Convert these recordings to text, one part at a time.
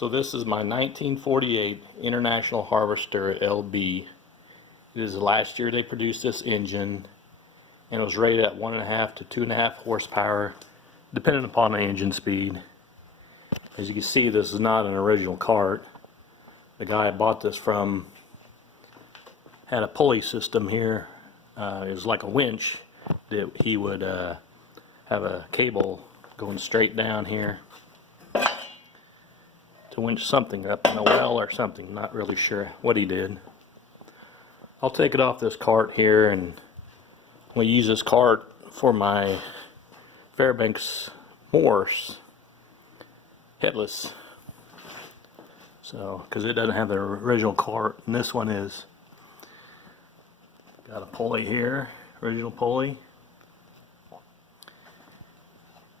So this is my 1948 International Harvester LB. It is the last year they produced this engine, and it was rated at 1.5 to 2.5 horsepower, depending upon the engine speed. As you can see, this is not an original cart. The guy I bought this from had a pulley system here. It was like a winch that he would have a cable going straight down here to winch something up in a well or something. Not really sure what he did. I'll take it off this cart here, and we'll use this cart for my Fairbanks Morse headless. So, because it doesn't have the original cart, and this one is. Got a pulley here, original pulley,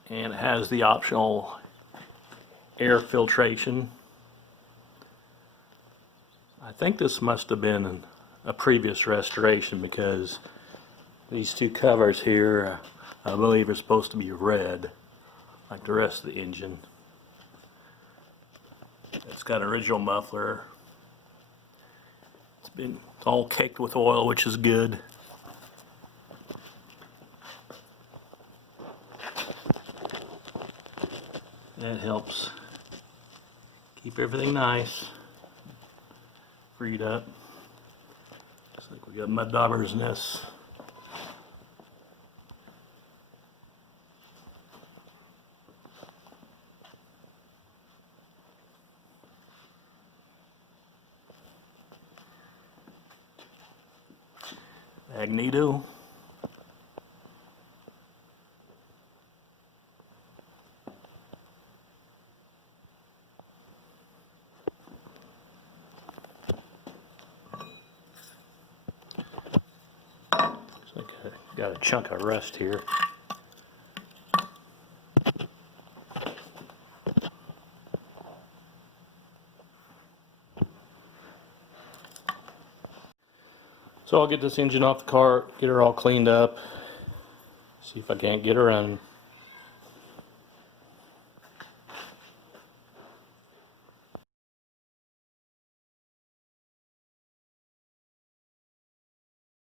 and it has the optional air filtration. I think this must have been a previous restoration, because these two covers here I believe are supposed to be red like the rest of the engine. It's got an original muffler. It's been all caked with oil, which is good. That helps keep everything nice, freed up. Looks like we got mud daubers in this. Magneto. Looks like I got a chunk of rust here. So I'll get this engine off the cart, get her all cleaned up, see if I can't get her running.